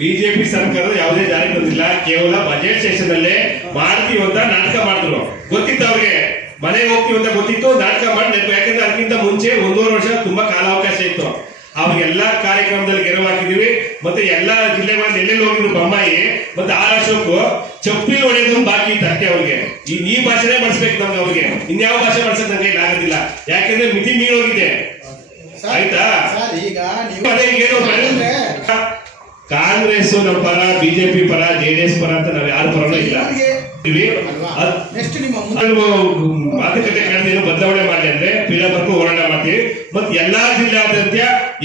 BJP ಸರ್ಕಾರದ ಯಾವುದೇ ಜಾರಿ ಬಂದಿಲ್ಲ. ಕೇವಲ ಬಜೆಟ್ ಸೆಷನ್ ಅಲ್ಲೇ ಮಾಡ್ತೀವಿ ಅಂತ ನಾಟಕ ಮಾಡಿದ್ರು. ಗೊತ್ತಿತ್ತು ಅವ್ರಿಗೆ, ಮನೆಗೆ ಹೋಗ್ತೀವಿ ಅಂತ ಗೊತ್ತಿತ್ತು, ನಾಟಕ ಮಾಡಿ. ಯಾಕಂದ್ರೆ ಅದಕ್ಕಿಂತ ಮುಂಚೆ 1.5 ವರ್ಷ ತುಂಬಾ ಕಾಲಾವಕಾಶ ಇತ್ತು. ಅವ್ರಿಗೆಲ್ಲಾ ಕಾರ್ಯಕ್ರಮದಲ್ಲಿ ಗೆರವು ಹಾಕಿದೀವಿ. ಮತ್ತೆ ಎಲ್ಲಾ ಜಿಲ್ಲೆಗಳಲ್ಲಿ ಎಲ್ಲೆಲ್ಲಿ ಹೋಗಿದ್ರು ಬೊಮ್ಮಾಯಿ ಮತ್ತೆ ಆರ್ ಅಶೋಕ್ ಚಪ್ಪಲಿ ಹೊಡೆಯೋದು ಬಾಕಿ ಇತ್ತು ಅಷ್ಟೇ. ಅವ್ರಿಗೆ ಈ ಭಾಷೆನೇ ಬಳಸ್ಬೇಕು ನಮ್ಗೆ. ಅವ್ರಿಗೆ ಇನ್ಯಾವ ಭಾಷೆ ಬಳಸಕ್ ನಂಗೆ ಆಗೋದಿಲ್ಲ, ಯಾಕೆಂದ್ರೆ ಮಿತಿ ಮೀರೋಗಿದೆ. ಆಯ್ತಾ? ಕಾಂಗ್ರೆಸ್ ನಮ್ಮ ಪರ, ಬಿಜೆಪಿ ಪರ, ಜೆಡಿಎಸ್ ಪರ ಅಂತ ನಾವ್ ಯಾರ ಪರನೂ ಇಲ್ಲ. ಮಾತುಕತೆ ಕಳೆದೇನು ಬದಲಾವಣೆ ಮಾಡಿ ಅಂದ್ರೆ ಪೀಠಾಪುರಕ್ಕೂ ಹೋರಾಟ ಮಾಡ್ತೀವಿ. ಮತ್ತೆ ಎಲ್ಲಾ ಜಿಲ್ಲಾದ್ಯಂತ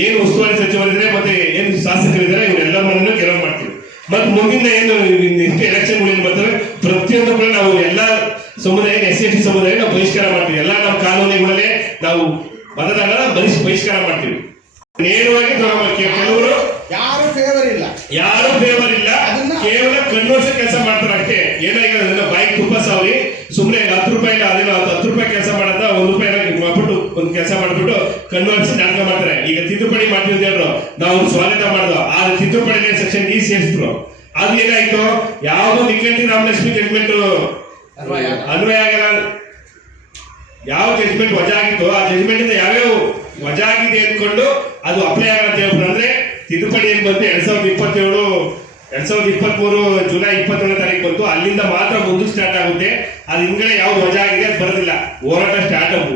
ಏನು ಉಸ್ತುವಾರಿ ಸಚಿವರಿದ್ದಾರೆ ಮತ್ತೆ ಏನು ಶಾಸಕರಿದ್ದಾರೆ ಇವರೆಲ್ಲರ ಮನೆಯೂ ಗೆಲುವು ಮಾಡ್ತೀವಿ. ಮತ್ತೆ ಮುಂದಿನ ಏನು ಎಷ್ಟು ಎಲೆಕ್ಷನ್ ಬರ್ತವೆ ಪ್ರತಿಯೊಂದು ಕೂಡ ನಾವು ಎಲ್ಲಾ ಸಮುದಾಯ SC ಸಮುದಾಯ ನಾವು ಬಹಿಷ್ಕಾರ ಮಾಡ್ತೀವಿ. ಎಲ್ಲಾ ನಮ್ಮ ಕಾನೂನುಗಳಲ್ಲೇ ನಾವು ಮತದಾನ ಬಹಿಷ್ಕಾರ ಮಾಡ್ತೀವಿ. ನೇರವಾಗಿ ಕೆಲವರು ಯಾರು ಫೇವರ್ ಇಲ್ಲ, ಕೇವಲ ಕನ್ವರ್ಸ್ ಕೆಲಸ ಮಾಡ್ತಾರೆ ಅಷ್ಟೇ. ಏನಾಗಿದೆ ಬೈಕ್ ತುಪ್ಪ ಸಾವಿ ಸುಮ್ಮನೆ 10 ರೂಪಾಯಿ ಅದೇನೋ 10 ರೂಪಾಯಿ ಕೆಲಸ ಮಾಡದ 1 ರೂಪಾಯಿ ಮಾಡ್ಬಿಟ್ಟು ಒಂದು ಕೆಲಸ ಮಾಡ್ಬಿಟ್ಟು ಕನ್ವರ್ಸ್ ನಾಟಕ ಮಾಡ್ತಾರೆ. ಈಗ ತಿದ್ದುಪಡಿ ಮಾಡ್ತೀವಿ ಅಂತ ಹೇಳಿದ್ರು, ನಾವು ಸ್ವಾಗತ ಮಾಡಿದ್ವು. ಆ ತಿದ್ದುಪಡಿ ಸೆಕ್ಷನ್ ಡಿ ಸೇರಿಸಿದ್ರು. ಅದು ಏನಾಯ್ತು, ಯಾವುದು ನಿಖಂಡಿ ರಾಮಲಕ್ಷ್ಮಿ ಜಡ್ಜ್ಮೆಂಟ್ ಅನ್ವಯ ಆಗಲ್ಲ. ಯಾವ ಜಡ್ಜ್ಮೆಂಟ್ ವಜಾ ಆಗಿತ್ತು ಆ ಜಡ್ಜ್ಮೆಂಟ್ ಇಂದ ಯಾವ್ಯಾವ ವಜಾ ಆಗಿದೆ ಅಂದ್ಕೊಂಡು ಅದು ಅಪ್ಲೈ ಆಗತ್ತೆ. ಅಂದ್ರೆ ತಿದ್ದುಪಡಿ ಏನ್ ಬಂತು 2023 ಜುಲೈ 21ನೇ ತಾರೀಕು ಬಂತು. ಅಲ್ಲಿಂದ ಮಾತ್ರ ಮುಂದೆ ಸ್ಟಾರ್ಟ್ ಆಗುತ್ತೆ. ಅದು ಹಿಂಗಡೆ ಯಾವ್ದು ವಜಾ ಆಗಿದೆ ಅದು ಬರೋದಿಲ್ಲ.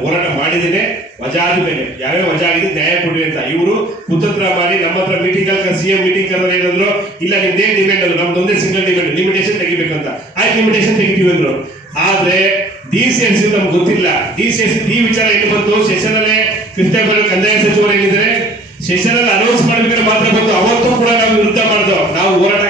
ಹೋರಾಟ ಮಾಡಿದ್ದೇನೆ. ವಜಾ ಆದ್ಮೇಲೆ ಯಾವ್ಯಾವ ವಜಾ ಆಗಿದೆ ನ್ಯಾಯ ಕೊಡ್ರಿ ಅಂತ ಇವರು ಕುತಂತ್ರ ಮಾಡಿ ನಮ್ಮ ಹತ್ರ ಮೀಟಿಂಗ್ ಅಲ್ಲಿ CM ಮೀಟಿಂಗ್ ಕರೆದ್ರೆ ಏನಂದ್ರು, ಇಲ್ಲ ನಿಮ್ದೇನ್ ಡಿಮ್ಯಾಂಡ್ ಅಲ್ಲ, ನಮ್ದೊಂದೇ ಸಿಂಗಲ್ ಡಿಮ್ಯಾಂಡ್, ಲಿಮಿಟೇಷನ್ ತೆಗಿಬೇಕಂತ. ಆಯ್ತು ಲಿಮಿಟೇಷನ್ ತೆಗಿತೀವಿ ಅಂದ್ರು. ಆದ್ರೆ DCSC ನಮ್ಗೆ ಗೊತ್ತಿಲ್ಲ. DCSC ಈ ವಿಚಾರ ಏನು ಬಂತು ಸೆಷನ್ ಅಲ್ಲೇ ಕೃಷ್ಣಪ್ಪರು ಕಂದಾಯ ಸಚಿವರು ಏನಿದ್ದಾರೆ ಸೆಷನ್ ಅಲ್ಲಿ ಅನೌನ್ಸ್ ಮಾಡಿದ್ರೆ ಮಾತ್ರ ಬಂದು ಅವತ್ತು ಕೂಡ ನಾವು ವಿರುದ್ಧ ಮಾಡಿದ್ವು. ನಾವು ಹೋರಾಟ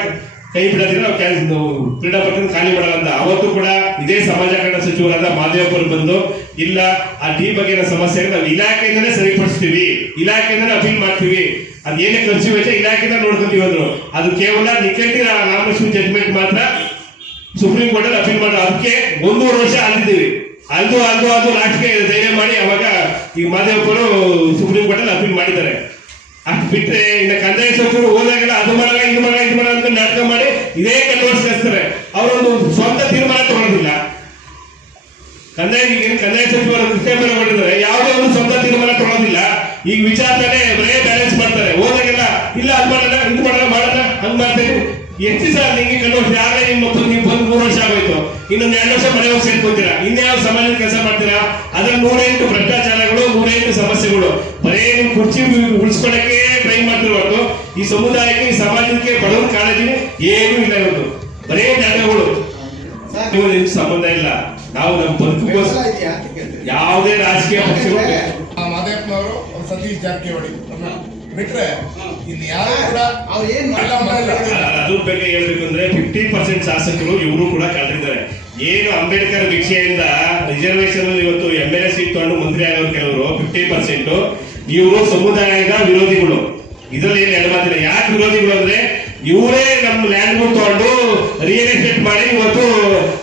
ಕೈ ಬಿಡೋದಿಲ್ಲ, ನಾವು ಕ್ರೀಡಾಪಟು ಖಾಲಿ ಮಾಡಲ್ಲ ಅಂತ. ಅವತ್ತು ಕೂಡ ಇದೇ ಸಮಾಜ ಕಲ್ಯಾಣ ಸಚಿವರಾದ ಮಾದೇವಪ್ಪರು ಬಂದು ಇಲ್ಲ ಆ ಡಿ ಬಗೆಯ ಸಮಸ್ಯೆ ನಾವು ಇಲಾಖೆಯಿಂದನೇ ಸರಿಪಡಿಸ್ತೀವಿ, ಇಲಾಖೆಯಿಂದನೇ ಅಪೀಲ್ ಮಾಡ್ತೀವಿ, ಅದೇನೇ ಖರ್ಚು ವೆಚ್ಚ ಇಲಾಖೆಯಿಂದ ನೋಡ್ಕೊತೀವಿ ಅಂದ್ರು. ಅದು ಕೇವಲ ನಿಖಂಡಿ ರಾಮಲಕ್ಷ್ಮಿ ಜಡ್ಜ್ಮೆಂಟ್ ಮಾತ್ರ ಸುಪ್ರೀಂ ಕೋರ್ಟ್ ಅಲ್ಲಿ ಅಪೀಲ್ ಮಾಡಿದ್ರು. ಅದಕ್ಕೆ 1.5 ವರ್ಷ ಅಲ್ಲಿದ್ದೀವಿ. ಅದು ಲಾಸ್ಟ್ಗೆ ಧೈರ್ಯ ಮಾಡಿ ಅವಾಗ ಈಗ ಮಾದೇವಪ್ಪರು ಸುಪ್ರೀಂ ಕೋರ್ಟ್ ಅಲ್ಲಿ ಅಪೀಲ್ ಮಾಡಿದ್ದಾರೆ. ಅಷ್ಟು ಬಿಟ್ಟರೆ ಇನ್ನು ಕಂದಾಯ ಸಚಿವರು ಹೋದಾಗೆಲ್ಲ ಅದು ಮಾಡಲ್ಲ ಇದು ಮಾಡಲ್ಲ ಅಂತ ನಾಟಕ ಮಾಡಿ ಇದೇ ಕನ್ವರ್ಸ್ ಕಳಿಸ್ತಾರೆ. ಅವರೊಂದು ಸ್ವಂತ ತೀರ್ಮಾನ ತಗೊಳ್ಳೋದಿಲ್ಲ. ಕಂದಾಯ ಸಚಿವರು ಕೃಷ್ಣಪ್ಪರು ಮಾಡಿದ್ದಾರೆ, ಯಾವುದೇ ಒಂದು ಸ್ವಂತ ತೀರ್ಮಾನ ತಗೊಳ್ಳೋದಿಲ್ಲ. ಈಗ ವಿಚಾರನೇ ಬರೇ ಬ್ಯಾಲೆನ್ಸ್ ಮಾಡ್ತಾರೆ. ಹೋದಾಗೆಲ್ಲ ಇಲ್ಲ ಅದು ಮಾಡಲ್ಲ ಇದು ಮಾಡಲ್ಲ ಹಂಗ್ ಮಾಡ್ತೇವೆ. ಎಷ್ಟು ಸರ್ ನಿಂಗೆ ಕನ್ವರ್ಸ್ ಯಾರೇ ನೀವು ಬಂದು 3 ವರ್ಷ ಆಗೋಯ್ತು, ಇನ್ನೊಂದು 2 ವರ್ಷ ಮನೆ ಹೋಗಿ ಸೇರ್ಕೊತೀರಾ, ಇನ್ಯಾವ ಸಮಾಜದ ಕೆಲಸ ಮಾಡ್ತೀರಾ? ಅದ್ರಲ್ಲಿ 108 ಭ್ರಷ್ಟಾಚಾರಗಳು, 108 ಸಮಸ್ಯೆಗಳು. ಬರೇ ನೀವು ಕುರ್ಚಿ ಉಳಿಸ್ಕೊಳಕ್ಕೆ ಟ್ರೈ ಮಾಡ್ತಿರ್ಬಾರ್ದು. ಈ ಸಮುದಾಯಕ್ಕೆ, ಈ ಸಮಾಜಕ್ಕೆ ಬಡವರ ಕಾಳಜಿ ಏನೂ ಇಲ್ಲ. ಇವತ್ತು ಬರೇ ನಾಟಕಗಳು. ಸಂಬಂಧ ಇಲ್ಲ. ನಾವು ನಮ್ಮ ಬದುಕುಗೋಸ್ಕರ ಯಾವುದೇ ರಾಜಕೀಯ ಪಕ್ಷಗಳು ಮಾದೇವಪ್ಪನವರು ಸತೀಶ್ ಜಾರಕಿಹೊಳಿ ಬಿಟ್ರೆ ಇನ್ಯಾರು ಕೂಡ ಅದ್ರ ಬಗ್ಗೆ ಹೇಳ್ಬೇಕು ಅಂದ್ರೆ 50% ಶಾಸಕರು ಇವರು ಕೂಡ ಕಳೆದಿದ್ದಾರೆ. ಏನು ಅಂಬೇಡ್ಕರ್ ಭಿಕ್ಷೆಯಿಂದ ರಿಸರ್ವೇಶನ್ ಇವತ್ತು MLA ಸೀಟ್ ತಗೊಂಡು ಮಂತ್ರಿ ಆಗೋರು ಕೆಲವರು 50%. ಇವರು ಸಮುದಾಯದ ವಿರೋಧಿಗಳು. ಇದರಲ್ಲಿ ಏನು ಎಡಮಾತಿಲ್ಲ. ಯಾಕೆ ವಿರೋಧಿಗಳು ಅಂದ್ರೆ ಇವರೇ ನಮ್ಮ ಲ್ಯಾಂಡ್ ತಗೊಂಡು ರಿಯಲ್ ಎಸ್ಟೇಟ್ ಮಾಡಿ ಇವತ್ತು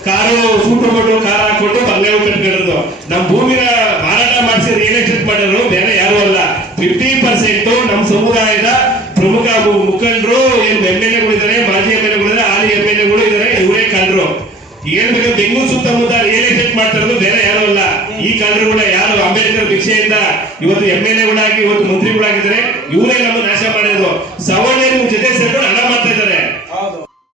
ಕಾರು ಸೂಟು ಕೊಟ್ಟು ಕಾರ್ ಹಾಕೊಂಡು ಬಂಗ್ಲೆ ಕಟ್ಕೊಂಡಿರೋದು. ನಮ್ಮ ಭೂಮಿನ ಮಾರಾಟ ಮಾಡಿಸಿ ರಿಯಲ್ ಎಸ್ಟೇಟ್ ಮಾಡಿದ್ರು ಬೇರೆ ಯಾರು ಅಲ್ಲ. 50% ನಮ್ಮ ಸಮುದಾಯದ ಪ್ರಮುಖ ಮುಖಂಡರು ಏನು MLAಗಳಿದ್ದಾರೆ, ಮಾಜಿ MLAಗಳಿದ್ದಾರೆ, ಹಾಲಿ MLAಗಳು ಇದ್ದಾರೆ. ಇವರೇ ಕಳ್ಳರು. ಹೇಳ್ಬೇಕು, ಬೆಂಗಳೂರು ಸುತ್ತಮುತ್ತ ರಿಯಲ್ ಎಸ್ಟೇಟ್ ಮಾಡ್ತಾ ಇರೋದು ಬೇರೆ ಯಾರು ಅಲ್ಲ. ಈ ಕಳ್ಳರುಗಳ ಯಾರು ಅಂಬೇಡ್ಕರ್ ಭಿಕ್ಷೆಯಿಂದ ಇವತ್ತು MLAಗಳಾಗಿ ಇವತ್ತು ಮಂತ್ರಿಗಳಾಗಿದ್ದಾರೆ. ಇವರೇ ನಮ್ಮ ನಾಶ ಮಾಡಿದ್ರು. 7